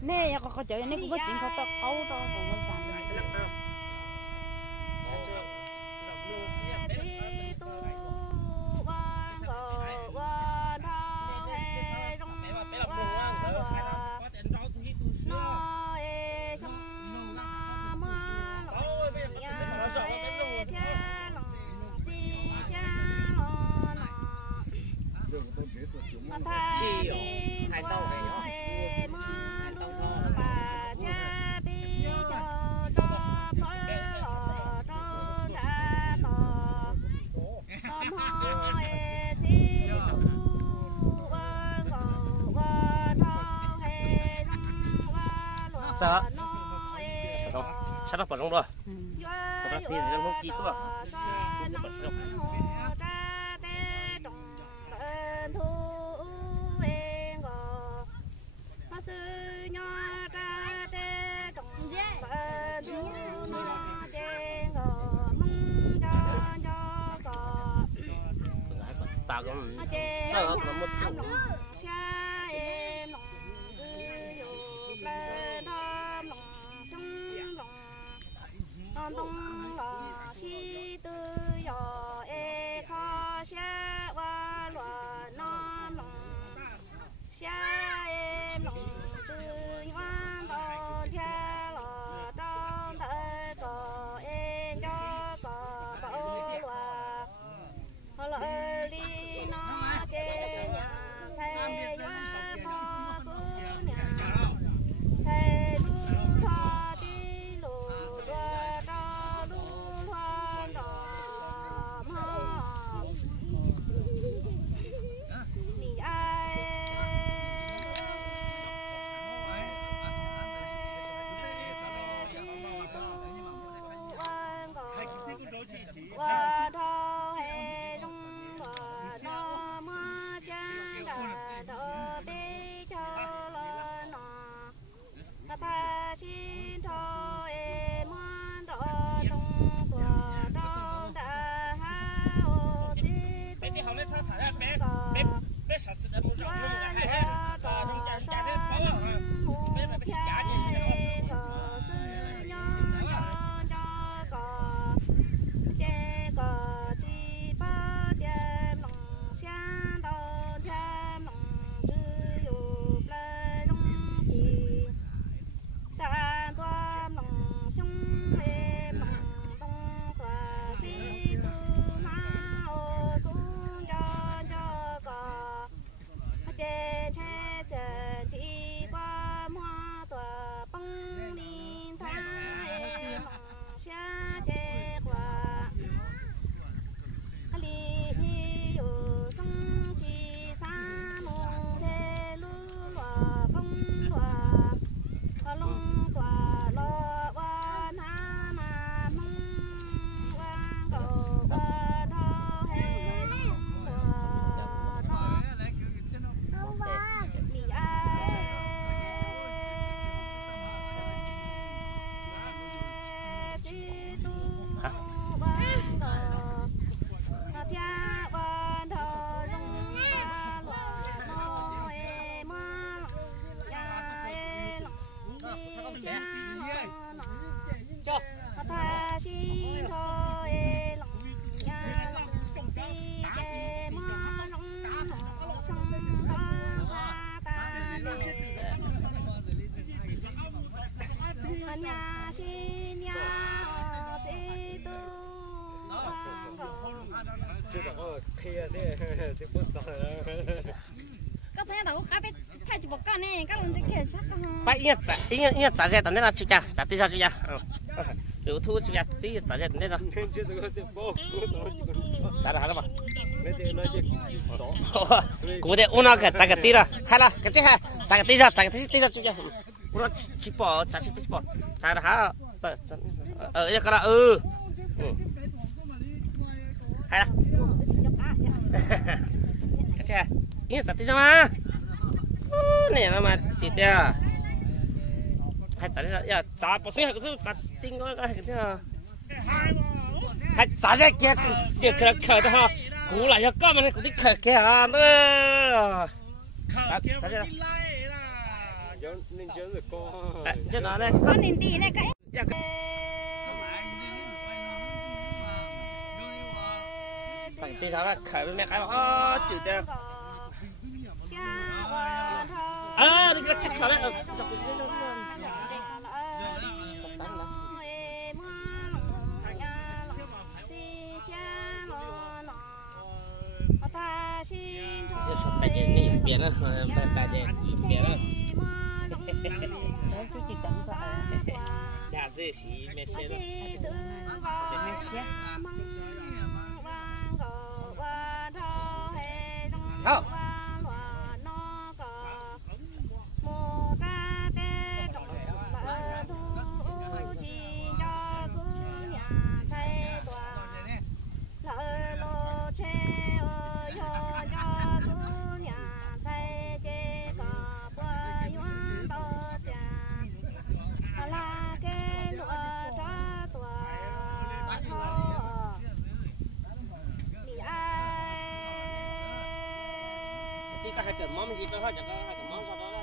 nè có chơi nè cũng có chuyện có câu đó còn có sàn hai tàu này nhá. Sao? Không, sao nó bật không rồi? Không đặt tiền thì nó không chi quá. Tao cũng sợ nó một chút. đông lò chi tư yo e kho xia wa lò non lòng xia em lòng tư ngoan đo thia lò trong đời có em cho có bảo lò họ lò li nó kê nhà thay hoa phò phú nhà thay lu thọ đi lù đua cho lu loan đỏ mò nì ai qua thọ hệ long bờ nó mưa cha đã đỡ đi cho lo nọ ta ta xin thọ em muốn đỡ trong quả trong đã ha ô ti Bé đi học lên thả ra bé sợ tụi em rộng nó hay ha. Trong cha thế bó bé là bé xịt cá gì vậy các thế đâu các bé khai chỉ một cái này các lần kia chắc không Ba ingat saja tanda nak cuci, cati saja cuci. Lu tu cuci cati saja tanda nak. Cara apa ba? Kude una ke jaga tira, hala kecil ha, jaga tira cuci. Una cipo, cacit cipo. Cara ha, ya kara hala. Kecil ha, ini cati sama. Này nó mà thịt à, hay chả ya chả bớt xíu cái chả tinh cái chứ hay chả cái kia khờ đó ha, cú lại cho con mình cũng thích khờ kia à nữa, chả nên chớ được con. Chứ nó đây. con nên đi này cái Dạ, Tại tí sao là khởi với mẹ cái bảo chữ tiền. Đi cái chết sao đấy. Tại vì nỉ biển á, tại vì biển á. Đấy chứ chỉ tặng cho Đã dễ xí mẹ xe đó. Không. Tí có hai cái món gì đó, chắc có hai cái món sau đó đó.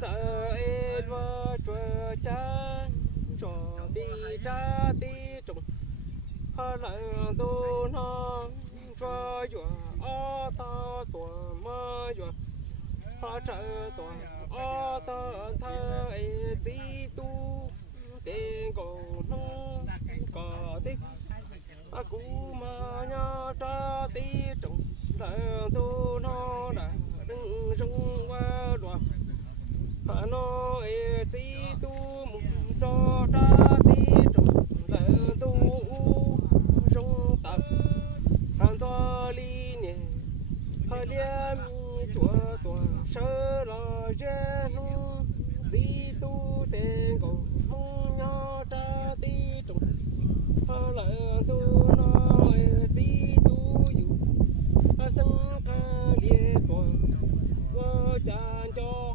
Giờ em vừa chua cha cho đi cha đi trồng hoa lại tu non cho chua ở ta tuổi mơ chua hoa trời tuổi ở ta thơ gì tu tiền cổ nông có tích cú mà nhớ cha đi trồng lại tu non đã đừng rung qua đùa Hà Nội tí tu mùng cho ta tí trồng lợn tu rong tập hàng toa ly nè hà liêm chùa tòa sơ lò dê nung tí tu tên cổ nung nhỏ ta tí trồng hà lợn tu nói tí tu dù hà sân ca liê tòa vô chàn cho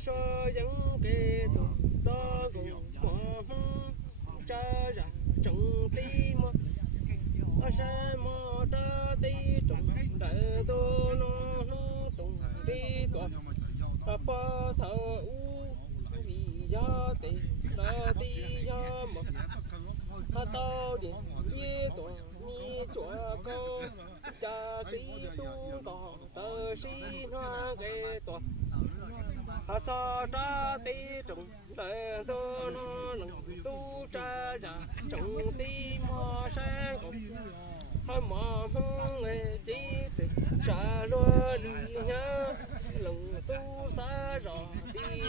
so dẫn kê tụ to gồm hoa cha ra trồng tí mơ ở xa mơ cha tí trồng đại tô nó trồng tí tọa ba thợ u vì gió tê ra tí gió mơ ha tao điện ye tọa ni chùa câu cha tí tu tọa tơ si hoa kê tọa hà sa ra tí trồng lợn tô nó nằng tu cha ra trồng tí mò sang hà mò hông nghề chi gì sa lúa lì nhá lồng tu sa rò đi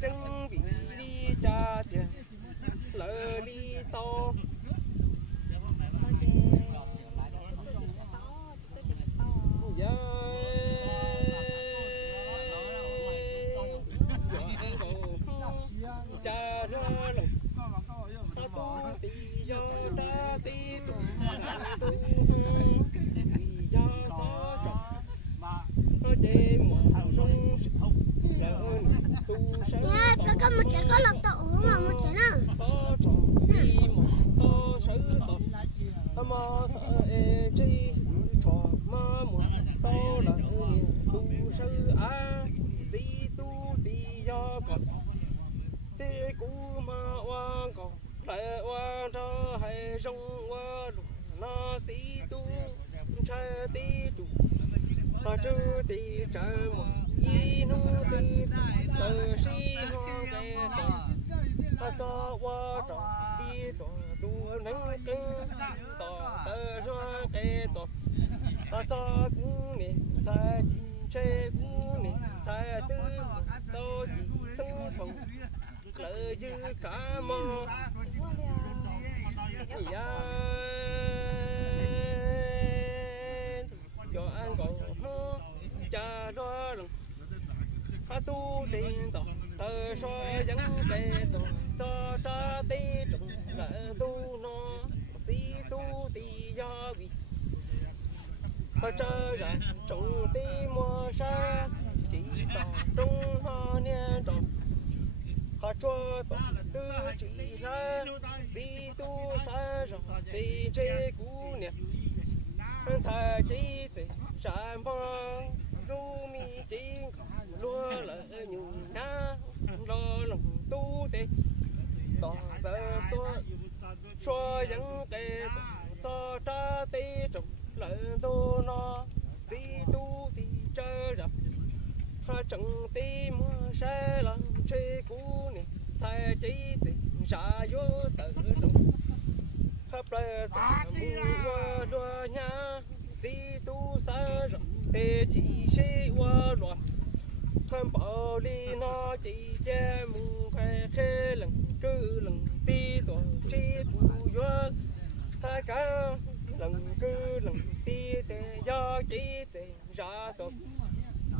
chân bị đi cha tiền lợn đi to cha ra lồng tu tí do ta tí trồng tu tí do họ chú thì trời một y nu thì tờ si hoa cái tờ họ cho qua trò đi tờ tu nắng cưng tờ hoa cái tờ họ cho cũng nè sai chơi cũng nè sai tư tôi chỉ sống phòng lợi dư cả mò dạ cho anh còn cha đó ha tu tiền tỏ tờ soi dẫn kề tỏ cho ta tí trùng lợi tu nó tí tu tí do vì họ chơi ra trồng tí mua sa chỉ tỏ trung hoa nè trồng họ cho tỏ tư chỉ ra tí tu sa rồi tí chế cũ nè thà chỉ sẽ sản phong ru mi chính lúa lỡ nhung na lo lòng tu tê tỏ tờ tôi cho dẫn tê cho ta tê trồng lỡ tu nó tí tu tí chơi rập ha chẳng tí mua xe lần chơi cũ nè thay chỉ tê xả vô tự trồng khắp lời mua đua nhá tí tu xa rập tê chỉ xe qua loạt tham bảo đi nó chỉ che mùng khoe khê lần cứ lần ti rồi chi bù vô hai cá lần cứ lần ti tê do chỉ tê ra tục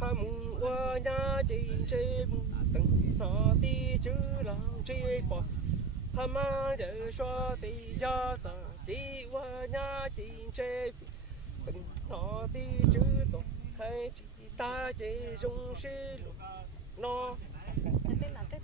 hai mùng qua nhà chỉ che mùng từng so ti chứ lòng chi bỏ hai má giờ so ti do tờ chỉ qua nhà chỉ che từng so ti chứ tục hai chỉ ta chỉ dùng xe lục nó tên là tên